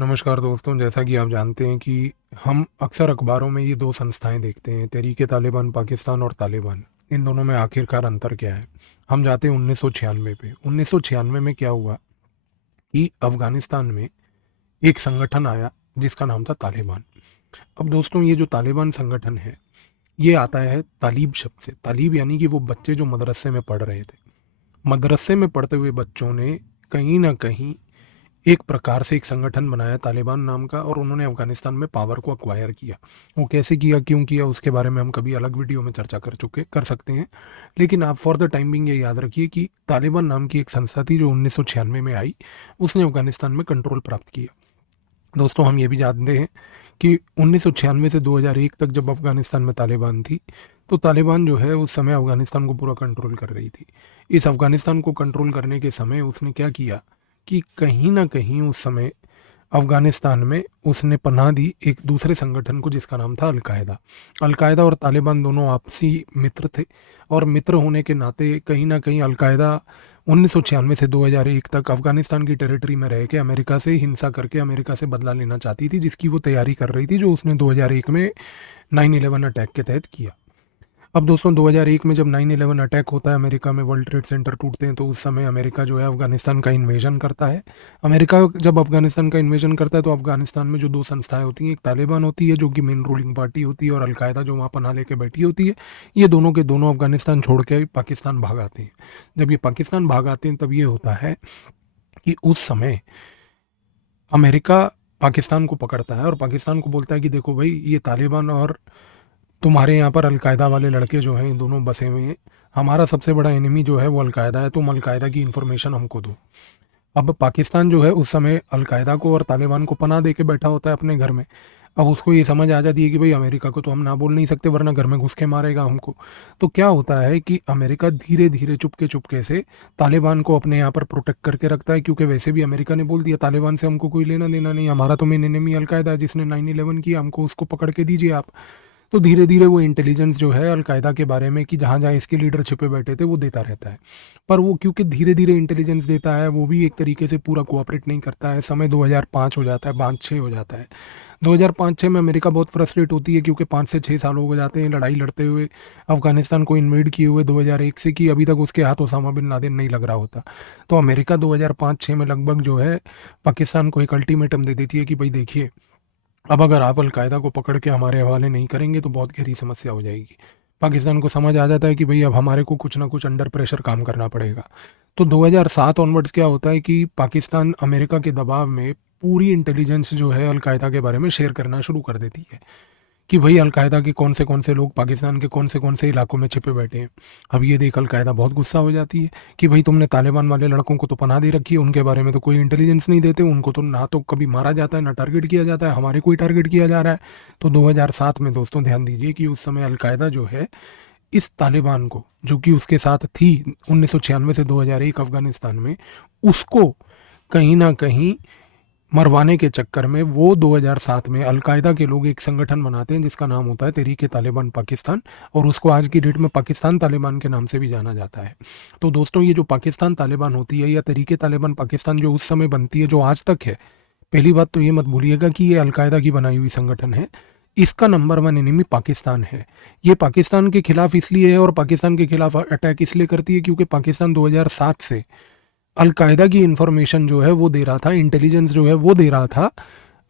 नमस्कार दोस्तों, जैसा कि आप जानते हैं कि हम अक्सर अखबारों में ये दो संस्थाएं देखते हैं, तहरीक तालिबान पाकिस्तान और तालिबान। इन दोनों में आखिरकार अंतर क्या है? हम जाते हैं 1996 पे। 1996 में क्या हुआ कि अफगानिस्तान में एक संगठन आया जिसका नाम था तालिबान। अब दोस्तों, ये जो तालिबान संगठन है, ये आता है तालीब शब्द से। तालीब यानी कि वो बच्चे जो मदरसे में पढ़ रहे थे। मदरसे में पढ़ते हुए बच्चों ने कहीं ना कहीं एक प्रकार से एक संगठन बनाया तालिबान नाम का, और उन्होंने अफगानिस्तान में पावर को अक्वायर किया। वो कैसे किया, क्यों किया, उसके बारे में हम कभी अलग वीडियो में चर्चा कर सकते हैं। लेकिन आप फॉर द टाइम बिंग ये याद रखिए कि तालिबान नाम की एक संस्था थी जो 1996 में आई। उसने अफगानिस्तान में कंट्रोल प्राप्त किया। दोस्तों, हम ये भी जानते हैं कि 1996 से 2001 तक जब अफगानिस्तान में तालिबान थी, तो तालिबान जो है उस समय अफगानिस्तान को पूरा कंट्रोल कर रही थी। इस अफगानिस्तान को कंट्रोल करने के समय उसने क्या किया कि कहीं ना कहीं उस समय अफगानिस्तान में उसने पनाह दी एक दूसरे संगठन को जिसका नाम था अलकायदा। अलकायदा और तालिबान दोनों आपसी मित्र थे, और मित्र होने के नाते कहीं ना कहीं अलकायदा 1996 से 2001 तक अफगानिस्तान की टेरिटरी में रह के अमेरिका से हिंसा करके अमेरिका से बदला लेना चाहती थी, जिसकी वो तैयारी कर रही थी, जो उसने 2001 में 9/11 अटैक के तहत किया। अब दोस्तों, 2001 में जब 9/11 अटैक होता है अमेरिका में, वर्ल्ड ट्रेड सेंटर टूटते हैं, तो उस समय अमेरिका जो है अफगानिस्तान का इन्वेजन करता है। अमेरिका जब अफगानिस्तान का इन्वेजन करता है, तो अफगानिस्तान में जो दो संस्थाएं होती हैं, एक तालिबान होती है जो कि मेन रूलिंग पार्टी होती है, और अलकायदा जो वहाँ पनाह लेके बैठी होती है। ये दोनों के दोनों अफगानिस्तान छोड़ के पाकिस्तान भाग आते हैं। जब ये पाकिस्तान भाग आते हैं, तब ये होता है कि उस समय अमेरिका पाकिस्तान को पकड़ता है और पाकिस्तान को बोलता है कि देखो भाई, ये तालिबान और तुम्हारे यहाँ पर अलकायदा वाले लड़के जो हैं, इन दोनों बसे हुए हैं। हमारा सबसे बड़ा एनिमी जो है वो अलकायदा है, तुम अलकायदा की इन्फॉर्मेशन हमको दो। अब पाकिस्तान जो है उस समय अलकायदा को और तालिबान को पनाह दे के बैठा होता है अपने घर में। अब उसको ये समझ आ जाती है कि भाई अमेरिका को तो हम ना बोल नहीं सकते, वरना घर में घुस के मारेगा हमको। तो क्या होता है कि अमेरिका धीरे धीरे चुपके चुपके से तालिबान को अपने यहाँ पर प्रोटेक्ट करके रखता है, क्योंकि वैसे भी अमेरिका ने बोल दिया तालिबान से हमको कोई लेना देना नहीं, हमारा तो मेन एनिमी अलकायदा है जिसने 9/11 किया, हमको उसको पकड़ के दीजिए आप। तो धीरे धीरे वो इंटेलिजेंस जो है अलकायदा के बारे में कि जहाँ जहाँ इसके लीडर छिपे बैठे थे वो देता रहता है। पर वो क्योंकि धीरे धीरे इंटेलिजेंस देता है, वो भी एक तरीके से पूरा कोऑपरेट नहीं करता है। समय 2005 हो जाता है, 5-6 हो जाता है। 2005-6 में अमेरिका बहुत फ्रस्ट्रेट होती है, क्योंकि 5 से 6 साल हो जाते हैं लड़ाई लड़ते हुए, अफगानिस्तान को इन्वेड किए हुए 2001 से, कि अभी तक उसके हाथ ओसामा बिन लादेन नहीं लग रहा होता। तो अमेरिका 2005-6 में लगभग जो है पाकिस्तान को एक अल्टीमेटम दे देती है कि भाई देखिए, अब अगर आप अलकायदा को पकड़ के हमारे हवाले नहीं करेंगे तो बहुत गहरी समस्या हो जाएगी। पाकिस्तान को समझ आ जाता है कि भाई अब हमारे को कुछ ना कुछ अंडर प्रेशर काम करना पड़ेगा। तो 2007 ऑनवर्ड्स क्या होता है कि पाकिस्तान अमेरिका के दबाव में पूरी इंटेलिजेंस जो है अलकायदा के बारे में शेयर करना शुरू कर देती है, कि भाई अलकायदा के कौन से लोग पाकिस्तान के कौन से इलाकों में छिपे बैठे हैं। अब ये देख अलकायदा बहुत गुस्सा हो जाती है कि भाई तुमने तालिबान वाले लड़कों को तो पनाह दे रखी है, उनके बारे में तो कोई इंटेलिजेंस नहीं देते, उनको तो ना तो कभी मारा जाता है ना टारगेट किया जाता है, हमारे कोई टारगेट किया जा रहा है। तो 2007 में दोस्तों ध्यान दीजिए कि उस समय अलकायदा जो है इस तालिबान को, जो कि उसके साथ थी 1996 से 2001 अफगानिस्तान में, उसको कहीं ना कहीं मरवाने के चक्कर में वो 2007 में अलकायदा के लोग एक संगठन बनाते हैं जिसका नाम होता है तहरीक तालिबान पाकिस्तान, और उसको आज की डेट में पाकिस्तान तालिबान के नाम से भी जाना जाता है। तो दोस्तों, ये जो पाकिस्तान तालिबान होती है या तहरीक तालिबान पाकिस्तान जो उस समय बनती है, जो आज तक है, पहली बात तो ये मत भूलिएगा कि ये अलकायदा की बनाई हुई संगठन है। इसका नंबर वन एनिमी पाकिस्तान है। ये पाकिस्तान के खिलाफ इसलिए है, और पाकिस्तान के खिलाफ अटैक इसलिए करती है क्योंकि पाकिस्तान 2007 से अलकायदा की इंफॉर्मेशन जो है वो दे रहा था, इंटेलिजेंस जो है वो दे रहा था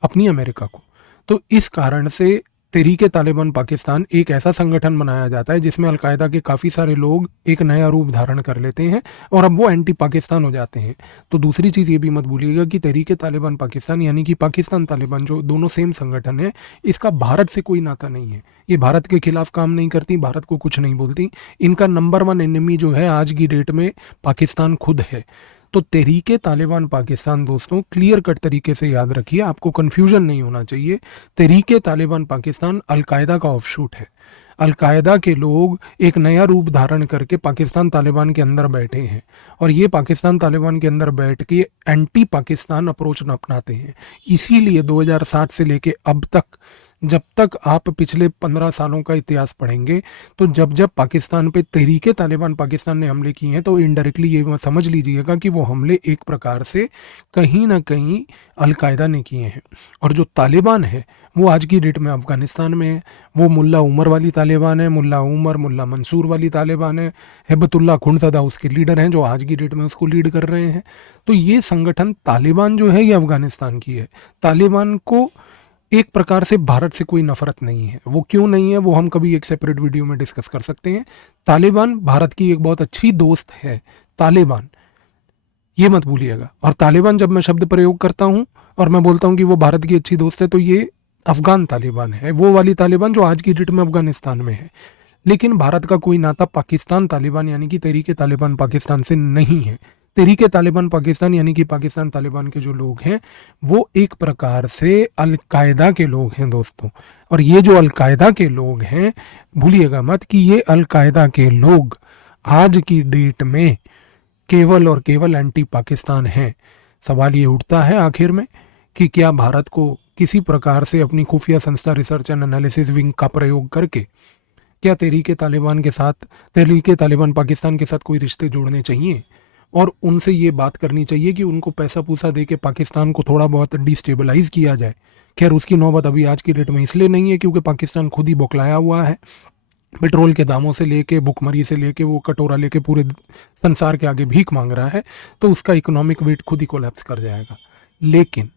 अपनी अमेरिका को। तो इस कारण से तहरीक तालिबान पाकिस्तान एक ऐसा संगठन बनाया जाता है जिसमें अलकायदा के काफ़ी सारे लोग एक नया रूप धारण कर लेते हैं, और अब वो एंटी पाकिस्तान हो जाते हैं। तो दूसरी चीज़ ये भी मत भूलिएगा कि तहरीक तालिबान पाकिस्तान यानी कि पाकिस्तान तालिबान जो दोनों सेम संगठन है, इसका भारत से कोई नाता नहीं है। ये भारत के खिलाफ काम नहीं करती, भारत को कुछ नहीं बोलती। इनका नंबर वन एनिमी जो है आज की डेट में पाकिस्तान खुद है। तो तहरीक तालिबान पाकिस्तान दोस्तों क्लियर कट तरीके से याद रखिए, आपको कन्फ्यूजन नहीं होना चाहिए। तहरीक तालिबान पाकिस्तान अलकायदा का ऑफशूट है। अलकायदा के लोग एक नया रूप धारण करके पाकिस्तान तालिबान के अंदर बैठे हैं, और ये पाकिस्तान तालिबान के अंदर बैठ के एंटी पाकिस्तान अप्रोच अपनाते हैं। इसीलिए 2007 से लेके अब तक जब तक आप पिछले 15 सालों का इतिहास पढ़ेंगे तो जब जब पाकिस्तान पे तहरीके तालिबान पाकिस्तान ने हमले किए हैं तो इनडायरेक्टली ये समझ लीजिएगा कि वो हमले एक प्रकार से कहीं ना कहीं अलकायदा ने किए हैं। और जो तालिबान है वो आज की डेट में अफ़गानिस्तान में है। वो मुल्ला उमर वाली तालिबान है, मुल्ला उमर मुल्ला मंसूर वाली तालिबान है। हिब्बतुल्लाह खुंडज़दा उसके लीडर हैं जो आज की डेट में उसको लीड कर रहे हैं। तो ये संगठन तालिबान जो है ये अफ़गानिस्तान की है। तालिबान को एक प्रकार से भारत से कोई नफरत नहीं है। वो क्यों नहीं है वो हम कभी एक सेपरेट वीडियो में डिस्कस कर सकते हैं। तालिबान भारत की एक बहुत अच्छी दोस्त है। तालिबान, ये मत भूलिएगा। और तालिबान जब मैं शब्द प्रयोग करता हूँ और मैं बोलता हूँ कि वो भारत की अच्छी दोस्त है तो ये अफगान तालिबान है, वो वाली तालिबान जो आज की डेट में अफगानिस्तान में है। लेकिन भारत का कोई नाता पाकिस्तान तालिबान यानी कि तहरीके तालिबान पाकिस्तान से नहीं है। तहरीके तालिबान पाकिस्तान यानी कि पाकिस्तान तालिबान के जो लोग हैं वो एक प्रकार से अलकायदा के लोग हैं दोस्तों। और ये जो अलकायदा के लोग हैं, भूलिएगा मत कि ये अलकायदा के लोग आज की डेट में केवल और केवल एंटी पाकिस्तान हैं। सवाल ये उठता है आखिर में कि क्या भारत को किसी प्रकार से अपनी खुफिया संस्था रिसर्च एंड एनालिसिस विंग का प्रयोग करके क्या तहरीके तालिबान के साथ, तहरीके तालिबान पाकिस्तान के साथ कोई रिश्ते जोड़ने चाहिए और उनसे ये बात करनी चाहिए कि उनको पैसा पूसा दे के पाकिस्तान को थोड़ा बहुत डिस्टेबलाइज किया जाए। खैर उसकी नौबत अभी आज की डेट में इसलिए नहीं है क्योंकि पाकिस्तान खुद ही बौखलाया हुआ है। पेट्रोल के दामों से लेके भुखमरी से लेके वो कटोरा लेके पूरे संसार के आगे भीख मांग रहा है, तो उसका इकोनॉमिक वेट खुद ही कोलैप्स कर जाएगा। लेकिन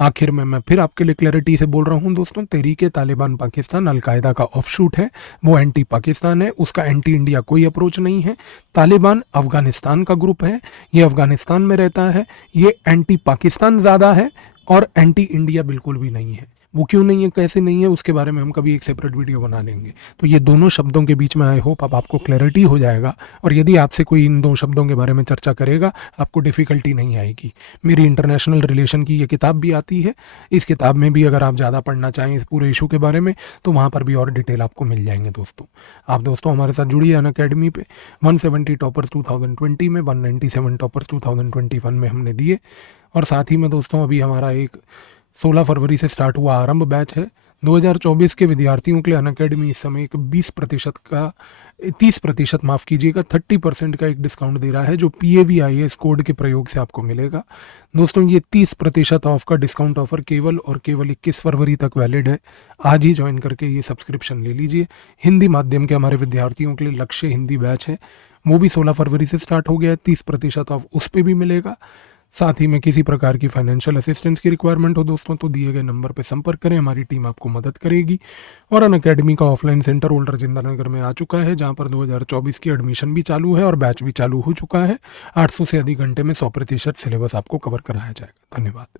आखिर में मैं फिर आपके लिए क्लैरिटी से बोल रहा हूँ दोस्तों, तहरीके तालिबान पाकिस्तान अलकायदा का ऑफशूट है। वो एंटी पाकिस्तान है, उसका एंटी इंडिया कोई अप्रोच नहीं है। तालिबान अफगानिस्तान का ग्रुप है, ये अफगानिस्तान में रहता है, ये एंटी पाकिस्तान ज़्यादा है और एंटी इंडिया बिल्कुल भी नहीं है। वो क्यों नहीं है, कैसे नहीं है, उसके बारे में हम कभी एक सेपरेट वीडियो बना लेंगे। तो ये दोनों शब्दों के बीच में आई होप अब आपको क्लैरिटी हो जाएगा। और यदि आपसे कोई इन दो शब्दों के बारे में चर्चा करेगा आपको डिफ़िकल्टी नहीं आएगी। मेरी इंटरनेशनल रिलेशन की ये किताब भी आती है। इस किताब में भी अगर आप ज़्यादा पढ़ना चाहें इस पूरे इशू के बारे में तो वहाँ पर भी और डिटेल आपको मिल जाएंगे दोस्तों। आप दोस्तों हमारे साथ जुड़िए अनअकैडमी पे। 170 टॉपर्स 2020 में, 197 टॉपर्स 2021 में हमने दिए। और साथ ही में दोस्तों अभी हमारा एक 16 फरवरी से स्टार्ट हुआ आरंभ बैच है 2024 के विद्यार्थियों के लिए। अनअकैडमी इस समय एक 20% का 30% माफ़ कीजिएगा 30% का एक डिस्काउंट दे रहा है जो PAVIS कोड के प्रयोग से आपको मिलेगा। दोस्तों ये 30% ऑफ का डिस्काउंट ऑफर केवल और केवल 21 फरवरी तक वैलिड है। आज ही ज्वाइन करके ये सब्सक्रिप्शन ले लीजिए। हिंदी माध्यम के हमारे विद्यार्थियों के लिए लक्ष्य हिंदी बैच है, वो भी 16 फरवरी से स्टार्ट हो गया है। 30% ऑफ उस पर भी मिलेगा। साथ ही में किसी प्रकार की फाइनेंशियल असिस्टेंस की रिक्वायरमेंट हो दोस्तों तो दिए गए नंबर पर संपर्क करें, हमारी टीम आपको मदद करेगी। और अनअकैडमी का offline centre old Rajendra Nagar में आ चुका है जहां पर 2024 की एडमिशन भी चालू है और बैच भी चालू हो चुका है। 800 से अधिक घंटे में 100% सिलेबस आपको कवर कराया जाएगा। धन्यवाद।